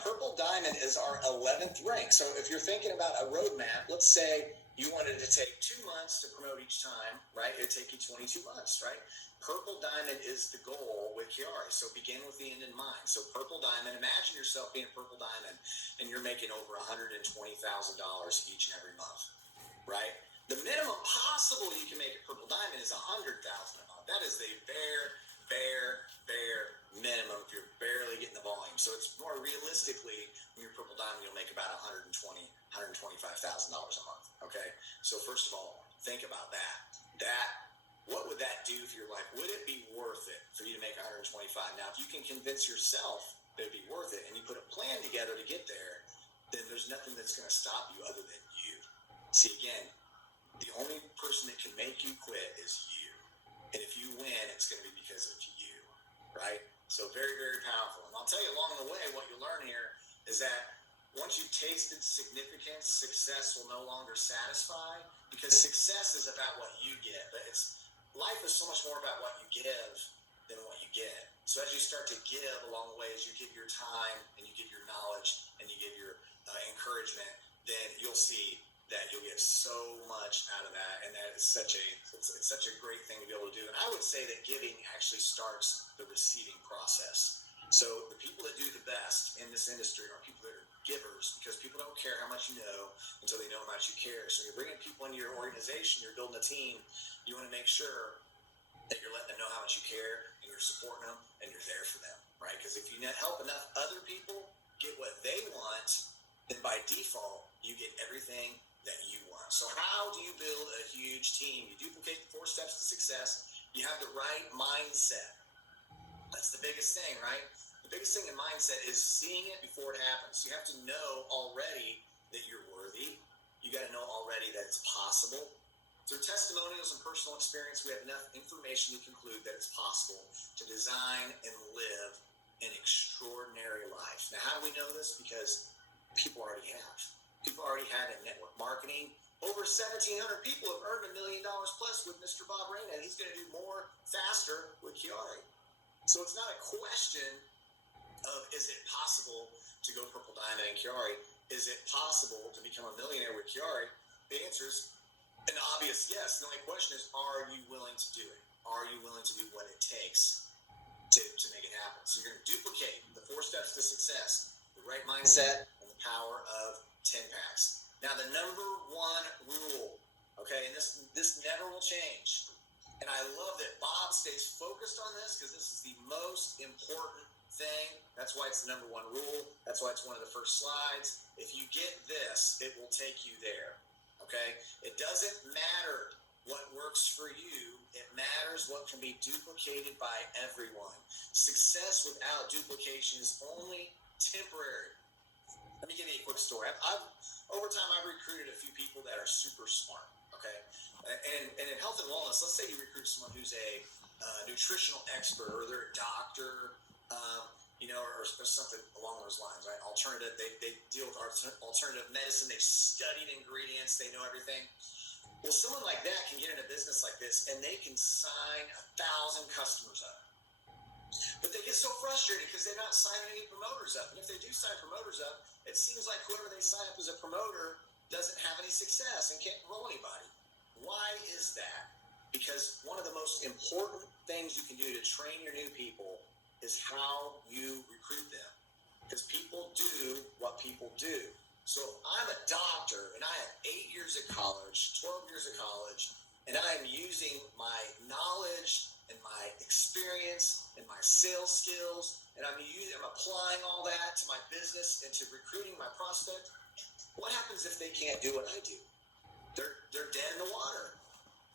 Purple Diamond is our 11th rank. So if you're thinking about a roadmap, let's say you wanted to take 2 months to promote each time, right? It'd take you 22 months, right? Purple Diamond is the goal with QuiAri. So begin with the end in mind. So Purple Diamond, imagine yourself being Purple Diamond and you're making over $120,000 each and every month, right? The minimum possible you can make at Purple Diamond is $100,000 a month. That is the bare minimum if you're barely getting the volume. So it's more realistically, when you're Purple Diamond, you'll make about $125,000 a month. Okay. So first of all, think about that. What would that do for your life? Would it be worth it for you to make 125? Now, if you can convince yourself that it'd be worth it and you put a plan together to get there, then there's nothing that's going to stop you other than you. See, again, the only person that can make you quit is you. And if you win, it's going to be because of you, right? So very, very powerful. And I'll tell you along the way, what you'll learn here is that once you've tasted significance, success will no longer satisfy, because success is about what you get. But life is so much more about what you give than what you get. So as you start to give along the way, as you give your time and you give your knowledge and you give your encouragement, then you'll see that you'll get so much out of that, and that is such a great thing to be able to do. And I would say that giving actually starts the receiving process. So the people that do the best in this industry are people that are givers, because people don't care how much you know until they know how much you care. So you're bringing people into your organization, you're building a team, you want to make sure that you're letting them know how much you care and you're supporting them and you're there for them, right? Because if you help enough other people get what they want, then by default, you get everything that you want. So how do you build a huge team? You duplicate the 4 steps to success. You have the right mindset. That's the biggest thing, right? The biggest thing in mindset is seeing it before it happens. You have to know already that you're worthy. You got to know already that it's possible. Through testimonials and personal experience, we have enough information to conclude that it's possible to design and live an extraordinary life. Now, how do we know this? Because people already have. People already had in network marketing. Over 1,700 people have earned $1 million plus with Mr. Bob Reyna, and he's going to do more faster with QuiAri. So it's not a question of, is it possible to go Purple Diamond in QuiAri? Is it possible to become a millionaire with QuiAri? The answer is an obvious yes. The only question is, are you willing to do it? Are you willing to do what it takes to make it happen? So you're going to duplicate the 4 steps to success, the right mindset, and the power of 10 packs. Now, the number 1 rule, okay, and this never will change. And I love that Bob stays focused on this, because this is the most important thing. That's why it's the number 1 rule. That's why it's one of the first slides. If you get this, it will take you there, okay? It doesn't matter what works for you. It matters what can be duplicated by everyone. Success without duplication is only temporary. Let me give you a quick story. Over time, I've recruited a few people that are super smart, okay? And in health and wellness, let's say you recruit someone who's a nutritional expert, or they're a doctor, or something along those lines, right? Alternative, they deal with alternative medicine. They've studied ingredients. They know everything. Well, someone like that can get in a business like this, and they can sign 1,000 customers up. But they get so frustrated because they're not signing any promoters up. And if they do sign promoters up, it seems like whoever they sign up as a promoter doesn't have any success and can't enroll anybody. Why is that? Because one of the most important things you can do to train your new people is how you recruit them. Because people do what people do. So if I'm a doctor and I have 8 years of college, 12 years of college, and I am using my knowledge and my experience and my sales skills, and I'm applying all that to my business and to recruiting my prospect, what happens if they can't do what I do? They're dead in the water.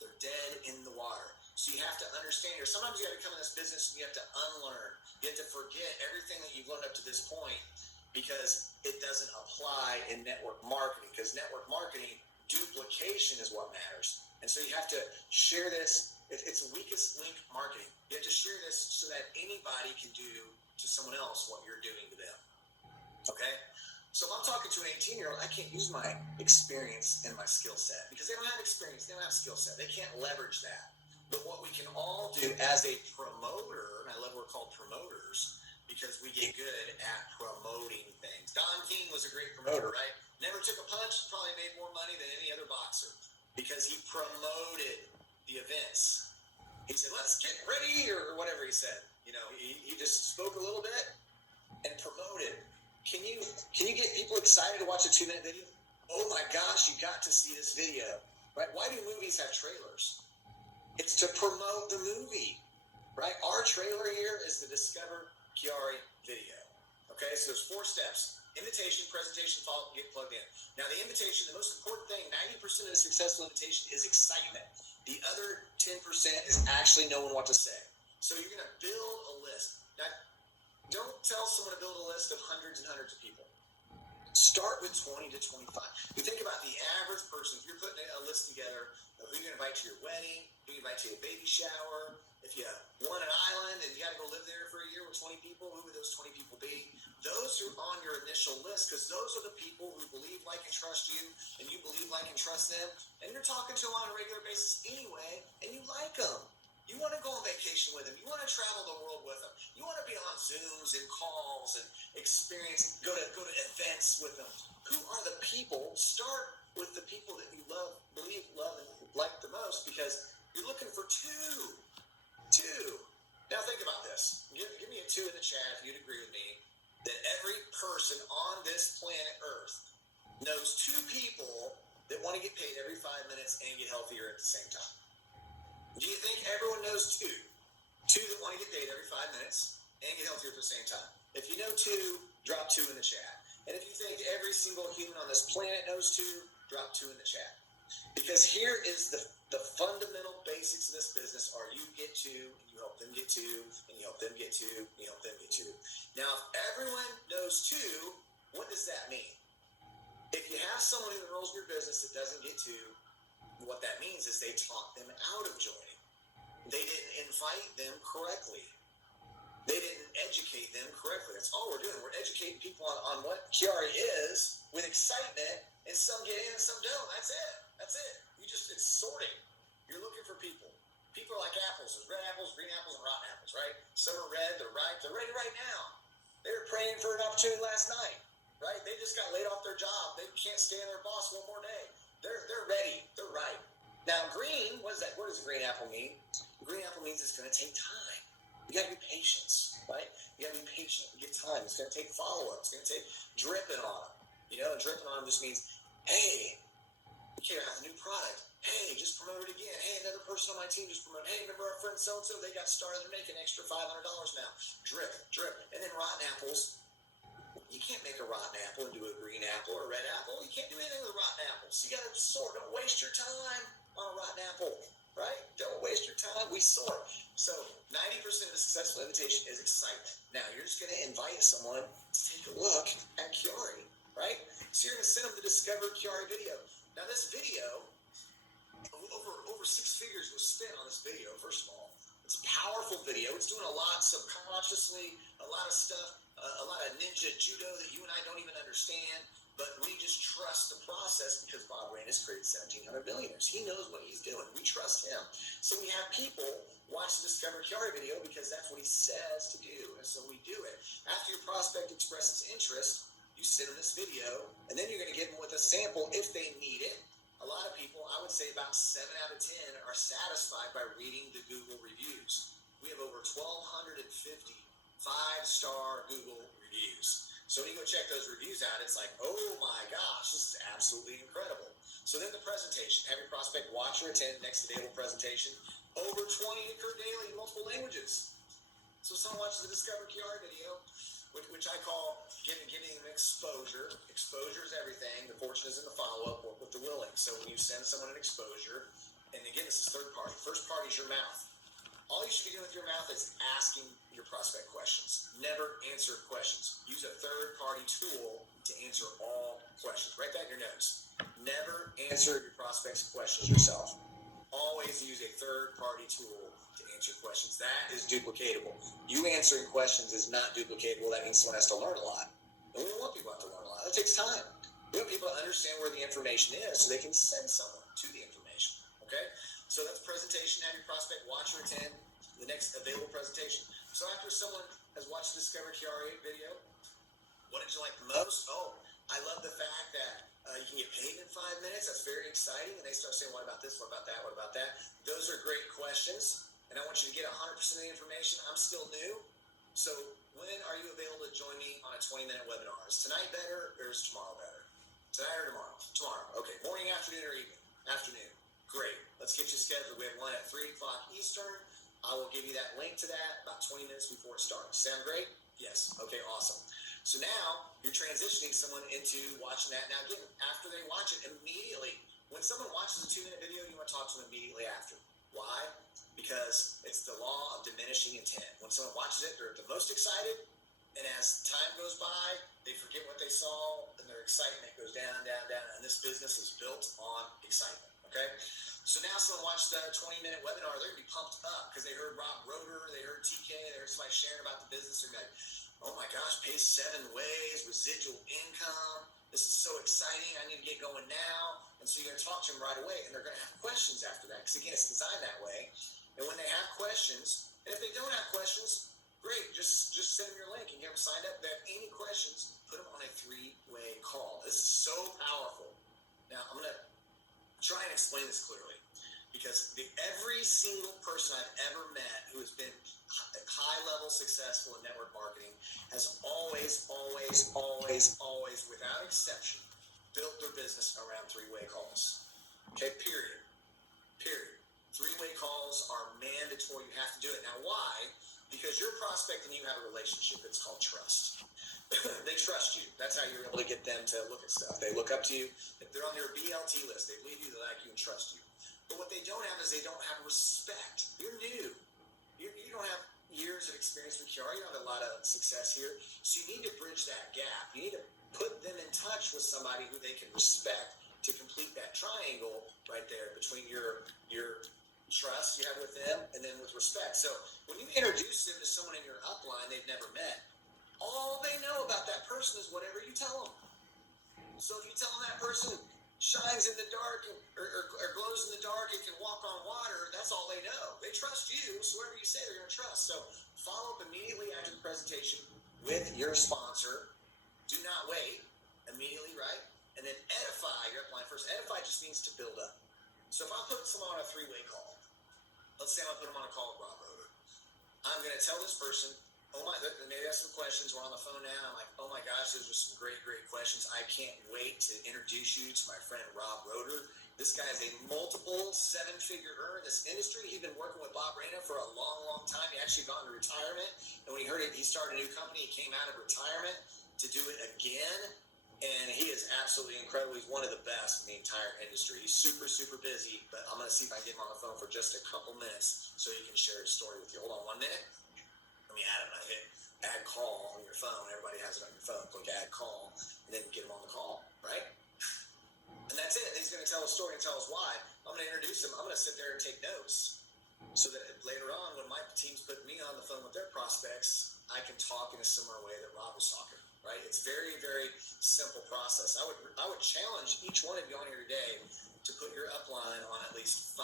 They're dead in the water. So you have to understand here, sometimes you got to come in this business and you have to unlearn. You have to forget everything that you've learned up to this point, because it doesn't apply in network marketing. Because network marketing, duplication is what matters. And so you have to share this. It's weakest link marketing. You have to share this so that anybody can do to someone else what you're doing to them. Okay? So if I'm talking to an 18-year-old, I can't use my experience and my skill set, because they don't have experience, they don't have skill set. They can't leverage that. But what we can all do as a promoter, and I love we're called promoters, because we get good at promoting things. was a great promoter, right? Never took a punch, probably made more money than any other boxer because he promoted the events. He said, let's get ready, or whatever he said. You know, he just spoke a little bit and promoted. Can you get people excited to watch a 2-minute video? Oh my gosh, you got to see this video, right? Why do movies have trailers? It's to promote the movie, right? Our trailer here is the Discover QuiAri video. Okay, so there's 4 steps: invitation, presentation, follow up, get plugged in. Now, the invitation, the most important thing, 90% of a successful invitation is excitement. The other 10% is actually knowing what to say. So you're going to build a list. Now, don't tell someone to build a list of hundreds and hundreds of people. Start with 20 to 25. You think about the average person. If you're putting a list together of who you're going to invite to your wedding, who you invite to your baby shower, if you want an island and you got to go live there for a year with 20 people, who would those 20 people be? Those are on your initial list because those are the people who believe, like, and trust you, and you believe, like, and trust them, and you're talking to them on a regular basis anyway, and you like them. You want to go on vacation with them. You want to travel the world with them. You want to be on Zooms and calls and experience, go to events with them. Who are the people? Start with the people that you love, believe, love, and like the most, because you're looking for two. Now think about this. Give me a 2 in the chat if you'd agree with me that every person on this planet Earth knows 2 people that want to get paid every 5 minutes and get healthier at the same time. Do you think everyone knows 2? 2 that want to get paid every 5 minutes and get healthier at the same time. If you know 2, drop 2 in the chat. And if you think every single human on this planet knows 2, drop 2 in the chat. Because here is the fundamental basics of this business are you get 2, and you help them get 2, and you help them get 2, and you help them get 2. Now, if everyone knows 2, what does that mean? If you have someone who enrolls in your business that doesn't get 2, what that means is they talked them out of joining. They didn't invite them correctly. They didn't educate them correctly. That's all we're doing. We're educating people on what QuiAri is with excitement, and some get in and some don't. That's it. It's sorting. You're looking for people. People are like apples. There's red apples, green apples, and rotten apples, right? Some are red, they're ripe, they're ready right now. They were praying for an opportunity last night, right? They just got laid off their job. They can't stand their boss one more day. They're ready. They're ripe. Now, green, what is that? What does a green apple mean? Green apple means it's going to take time. You got to be patient, right? You got to be patient. Give time. It's going to take follow-up. It's going to take dripping on them. You know, and dripping on them just means, hey, here, I have a new product. Hey, just promote it again. Hey, another person on my team just promoted. Hey, remember our friend so-and-so? They got started. They're making extra $500 now. Drip. And then rotten apples. You can't make a rotten apple into a green apple or a red apple. You can't do anything with rotten apples. You got to sort. Don't waste your time on a rotten apple, right? Don't waste your time. We sort. So 90% of a successful invitation is excitement. Now, you're just going to invite someone to take a look at QuiAri, right? So you're going to send them the Discover QuiAri video. Now, this video, over 6 figures was spent on this video, first of all. It's a powerful video. It's doing a lot subconsciously, a lot of stuff, a lot of ninja judo that you and I don't even understand, but we just trust the process because Bob Rain has created 1,700 billionaires. He knows what he's doing. We trust him. So we have people watch the Discover QuiAri video because that's what he says to do, and so we do it. After your prospect expresses interest, you send them this video, and then you're going to give them with a sample if they need it. A lot of people, I would say about 7 out of 10, are satisfied by reading the Google reviews. We have over 1,250 5-star Google reviews. So when you go check those reviews out, it's like, oh my gosh, this is absolutely incredible. So then the presentation, have your prospect watch or attend next Unbeatable presentation. Over 20 occur daily in multiple languages. So someone watches the Discover QuiAri video, which I call getting them exposure. Exposure is everything. The fortune is in the follow-up, work with the willing. So when you send someone an exposure, and again, this is third party. First party is your mouth. All you should be doing with your mouth is asking your prospect questions. Never answer questions. Use a third-party tool to answer all questions. Write that in your notes. Never answer your prospect's questions yourself. Always use a third-party tool to answer questions. That is duplicatable. You answering questions is not duplicatable. That means someone has to learn a lot. And we don't want people to have to learn a lot. That takes time. We want people to understand where the information is so they can send someone to the information. Okay? So that's presentation. Have your prospect watch or attend the next available presentation. So after someone has watched the Discover QuiAri video, what did you like the most? Oh, I love the fact that you can get paid in 5 minutes. That's very exciting. And they start saying, what about this? What about that? What about that? Those are great questions. And I want you to get 100% of the information. I'm still new. So when are you available to join me on a 20-minute webinar? Is tonight better or is tomorrow better? Tonight or tomorrow? Tomorrow. Okay. Morning, afternoon, or evening? Afternoon. Great. Let's get you scheduled. We have one at 3 o'clock Eastern. I will give you that link to that about 20 minutes before it starts. Sound great? Yes. Okay, awesome. So now you're transitioning someone into watching that. Now again, after they watch it immediately, when someone watches a 2-minute video, you want to talk to them immediately after. Why? Because it's the law of diminishing intent. When someone watches it, they're the most excited, and as time goes by, they forget what they saw, and their excitement goes down, down, down, and this business is built on excitement, okay? So now someone watched the 20-minute webinar, they're going to be pumped up because they heard Rob Roeder, they heard TK, they heard somebody sharing about the business. They're going to be like, oh my gosh, pay 7 ways, residual income. This is so exciting. I need to get going now. And so you're going to talk to them right away, and they're going to have questions after that because, again, it's designed that way. And when they have questions, and if they don't have questions, great, just send them your link and get them signed up. If they have any questions, put them on a 3-way call. This is so powerful. Now, I'm going to try and explain this clearly because every single person I've ever met who has been high-level successful in network marketing has always, without exception, built their business around 3-way calls. Okay, period. 3-way calls are mandatory. You have to do it. Now, why? Because your prospect and you have a relationship. It's called trust. They trust you. That's how you're able to get them to look at stuff. They look up to you. If they're on your BLT list, they believe you, they like you, and trust you. But what they don't have is they don't have respect. You're new. You don't have years of experience with QuiAri. You don't have a lot of success here. So you need to bridge that gap. You need to put them in touch with somebody who they can respect to complete that triangle right there between your trust you have with them and then with respect. So when you introduce them to someone in your upline they've never met, all they know about that person is whatever you tell them. So if you tell them that person shines in the dark or glows in the dark and can walk on water, that's all they know. They trust you, so whatever you say they're going to trust. So follow up immediately after the presentation with your sponsor. Do not wait. Immediately, right? And then edify your upline first. Edify just means to build up. So if I put someone on a 3-way call, let's say I put them on a call with Rob Roeder. I'm going to tell this person, maybe ask some questions. We're on the phone now. I'm like, oh my gosh, those are some great questions. I can't wait to introduce you to my friend Rob Roeder. This guy is a multiple 7-figure earner in this industry. He's been working with Bob Reyna for a long time. He actually gone to retirement. And when he heard it, he started a new company. He came out of retirement to do it again. And he is absolutely incredible. He's one of the best in the entire industry. He's super busy, but I'm going to see if I can get him on the phone for just a couple minutes so he can share his story with you. Hold on 1 minute. Let me add him. I hit add call on your phone. Everybody has it on your phone. Click add call, and then get him on the call, right? And that's it. He's going to tell a story and tell us why. I'm going to introduce him. I'm going to sit there and take notes so that later on when my team's putting me on the phone with their prospects, I can talk in a similar way that Rob was talking. Right? It's very simple process. I would challenge each one of you on here today to put your upline on at least 5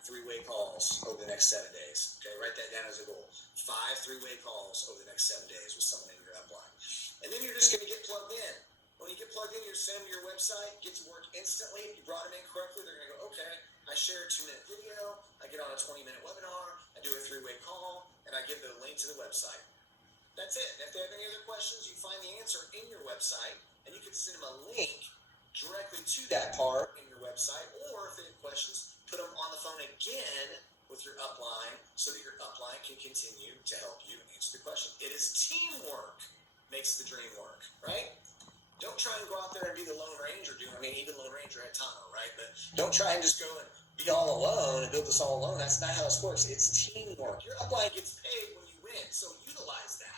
3-way calls over the next 7 days. Okay, write that down as a goal. 5 3-way calls over the next 7 days with someone in your upline. And then you're just going to get plugged in. When you get plugged in, you send them to your website, get to work instantly. If you brought them in correctly, they're going to go, okay, I share a 2-minute video, I get on a 20-minute webinar, I do a 3-way call, and I give them a link to the website. That's it. And if they have any other questions, you find the answer in your website, and you can send them a link directly to that part in your website, or if they have questions, put them on the phone again with your upline so that your upline can continue to help you answer the question. It is teamwork makes the dream work, right? Don't try and go out there and be the Lone Ranger. Even Lone Ranger had Tano, right? But don't try and just go and be all alone and build this all alone. That's not how this works. It's teamwork. Your upline gets paid when you win, so utilize that.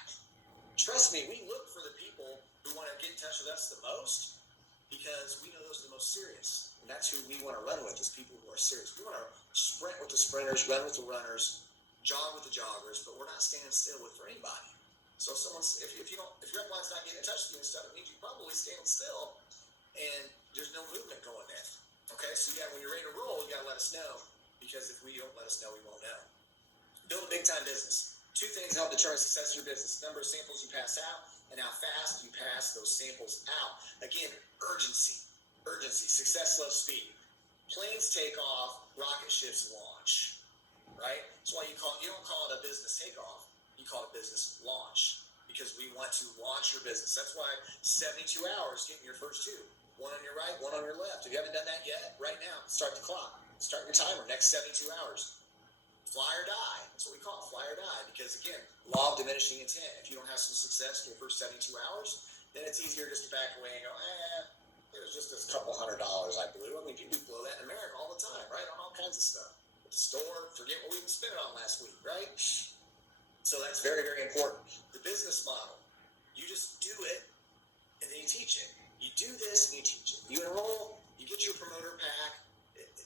Trust me, we look for the people who want to get in touch with us the most because we know those are the most serious. And that's who we want to run with, is people who are serious. We want to sprint with the sprinters, run with the runners, jog with the joggers, but we're not standing still for anybody. So if your upline's not getting in touch with you and stuff, it means you're probably standing still and there's no movement going in. Okay, so when you're ready to roll, you got to let us know, because if we don't let us know, we won't know. Build a big time business. 2 things help determine success in your business: number of samples you pass out and how fast you pass those samples out. Again, urgency. Success loves speed. Planes take off, rocket ships launch, right? That's why you don't call it a business takeoff. You call it business launch, because we want to launch your business. That's why 72 hours getting your first two. One on your right, one on your left. If you haven't done that yet, right now, start the clock. Start your timer, next 72 hours. Fly or die. That's what we call it, fly or die. Because again, law of diminishing intent. If you don't have some success in your first 72 hours, then it's easier just to back away and go, it was just a couple $100 I blew. I mean, people blow that in America all the time, right? On all kinds of stuff. At the store, forget what we spent it on last week, right? So that's very, very important. The business model. You just do it, and then you teach it. You do this, and you teach it. You enroll, you get your promoter pack,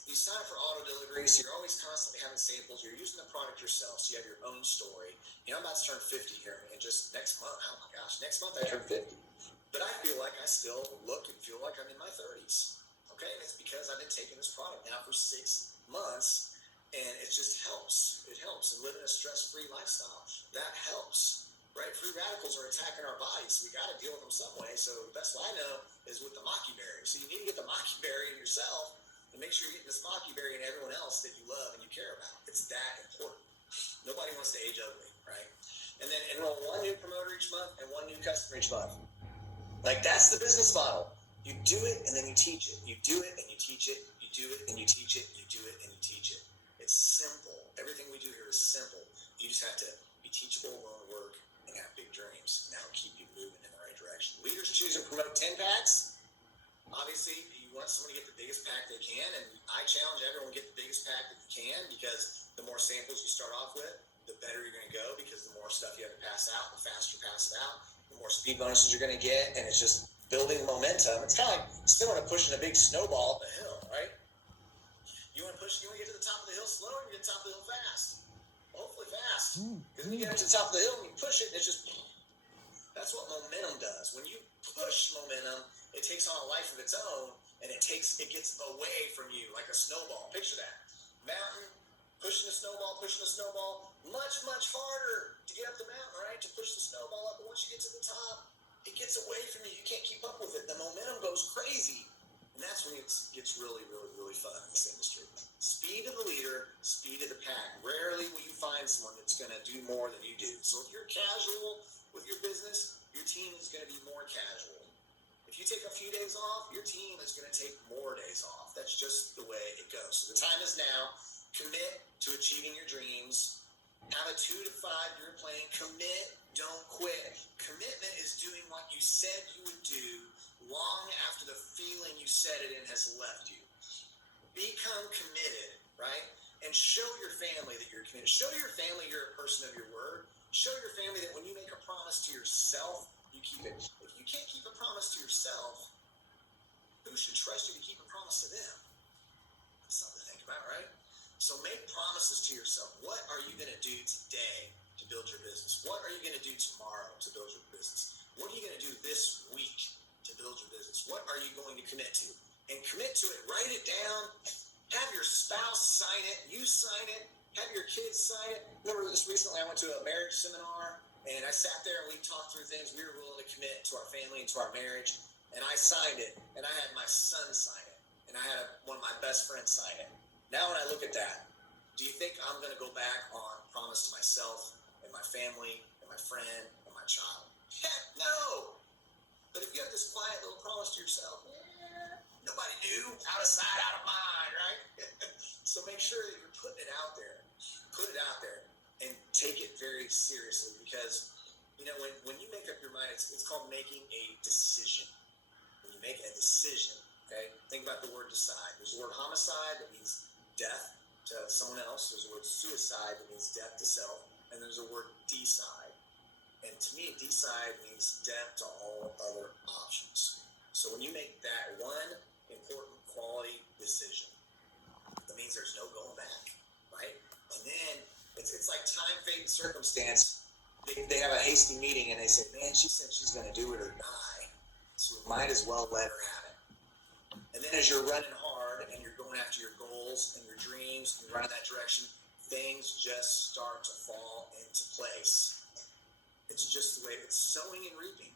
you sign up for auto delivery, so you're always constantly having samples. You're using the product yourself, so you have your own story. I'm about to turn 50 here, and just next month, oh my gosh, next month I turn 50. But I feel like I still look and feel like I'm in my 30s. Okay, and it's because I've been taking this product now for 6 months, and it just helps. It helps. And living a stress-free lifestyle, that helps, right? Free radicals are attacking our bodies, so we got to deal with them some way. So the best way I know is with the Maqui berry. So you need to get the Maqui berry in yourself, and make sure you're getting this Maqui berry in everyone else that you love and you care about. It's that important. Nobody wants to age ugly, right? And then enroll one new promoter each month and one new customer each month. Like, that's the business model. You do it and then you teach it. You do it and you teach it. You do it and you teach it. You do it and you teach it. It's simple. Everything we do here is simple. You just have to be teachable, willing to work, and have big dreams. And that'll keep you moving in the right direction. Leaders choose and promote 10 packs. Obviously, you want someone to get the biggest pack they can, and I challenge everyone to get the biggest pack that you can, because the more samples you start off with, the better you're going to go, because the more stuff you have to pass out, the faster you pass it out, the more speed bonuses you're going to get, and it's just building momentum. It's kind of like similar to pushing a big snowball up a hill, right? You want to get to the top of the hill slow, or you get to the top of the hill fast? Hopefully fast. Because when you get up to the top of the hill and you push it, it's just, that's what momentum does. When you push momentum, it takes on a life of its own, and it gets away from you like a snowball. Picture that. Mountain, pushing a snowball, much, much harder to get up the mountain, right? To push the snowball up, but once you get to the top, it gets away from you. You can't keep up with it. The momentum goes crazy. And that's when it gets really, really, really fun in this industry. Speed of the leader, speed of the pack. Rarely will you find someone that's going to do more than you do. So if you're casual with your business, your team is going to be more casual. If you take a few days off, your team is going to take more days off. That's just the way it goes. So the time is now. Commit to achieving your dreams. Have a 2 to 5 year plan. Commit, don't quit. Commitment is doing what you said you would do long after the feeling you said it in has left you. Become committed, right? And show your family that you're committed. Show your family you're a person of your word. Show your family that when you make a promise to yourself, you keep it. If you can't keep a promise to yourself, who should trust you to keep a promise to them? That's something to think about, right? So make promises to yourself. What are you going to do today to build your business? What are you going to do tomorrow to build your business? What are you going to do this week to build your business? What are you going to commit to? And commit to it. Write it down. Have your spouse sign it. You sign it. Have your kids sign it. Remember this recently, I went to a marriage seminar, and I sat there and we talked through things we were willing to commit to our family and to our marriage. And I signed it, and I had my son sign it, and I had one of my best friends sign it. Now when I look at that, do you think I'm going to go back on promise to myself and my family and my friend and my child? Heck no! But if you have this quiet little promise to yourself, nobody knew, out of sight, out of mind, right? So make sure that you're putting it out there. Put it out there and take it very seriously, because when you make up your mind, it's called making a decision. When you make a decision, okay, think about the word decide. There's the word homicide, that means death to someone else. There's the word suicide, that means death to self. And there's the word decide. And to me, decide means death to all other options. So when you make that one important quality decision, that means there's no going back, right? And then it's like time, fate, and circumstance. They have a hasty meeting and they say, man, she said she's going to do it or die. So we might as well let her have it. And then as you're running hard and you're going after your goals and your dreams and you're running that direction, things just start to fall into place. It's just the way it's sowing and reaping.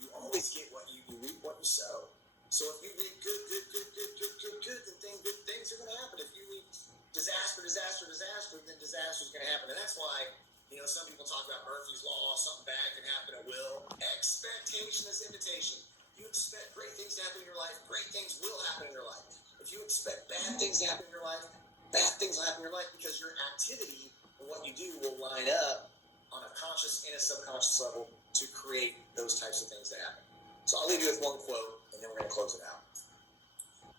You always get what you reap what you sow. So if you reap good, then good things are going to happen. If you reap disaster, then disaster is going to happen. And that's why, some people talk about Murphy's Law, something bad can happen at will. Expectation is invitation. If you expect great things to happen in your life, great things will happen in your life. If you expect bad things to happen in your life, bad things will happen in your life, because your activity and what you do will line up on a conscious and a subconscious level to create those types of things to happen. So I'll leave you with one quote, and then we're going to close it out.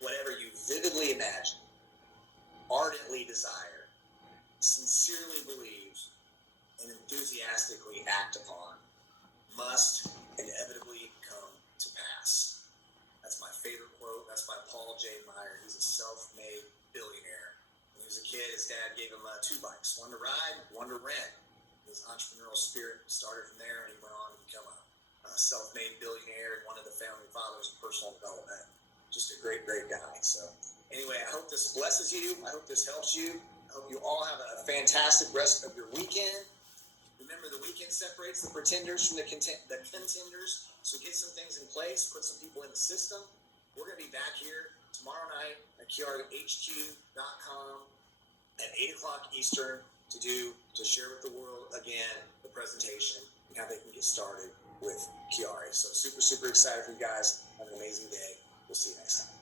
Whatever you vividly imagine, ardently desire, sincerely believe, and enthusiastically act upon must inevitably come to pass. That's my favorite quote. That's by Paul J. Meyer. He's a self-made billionaire. When he was a kid, his dad gave him 2 bikes, one to ride, one to rent. His entrepreneurial spirit started from there, and he went on to become a self-made billionaire and one of the founding fathers of personal development. Just a great, great guy. So anyway, I hope this blesses you. I hope this helps you. I hope you all have a fantastic rest of your weekend. Remember, the weekend separates the pretenders from the contenders. So get some things in place, put some people in the system. We're going to be back here tomorrow night at QuiAriHQ.com at 8 o'clock Eastern to share with the world again the presentation and how they can get started with QuiAri. So super, super excited for you guys. Have an amazing day. We'll see you next time.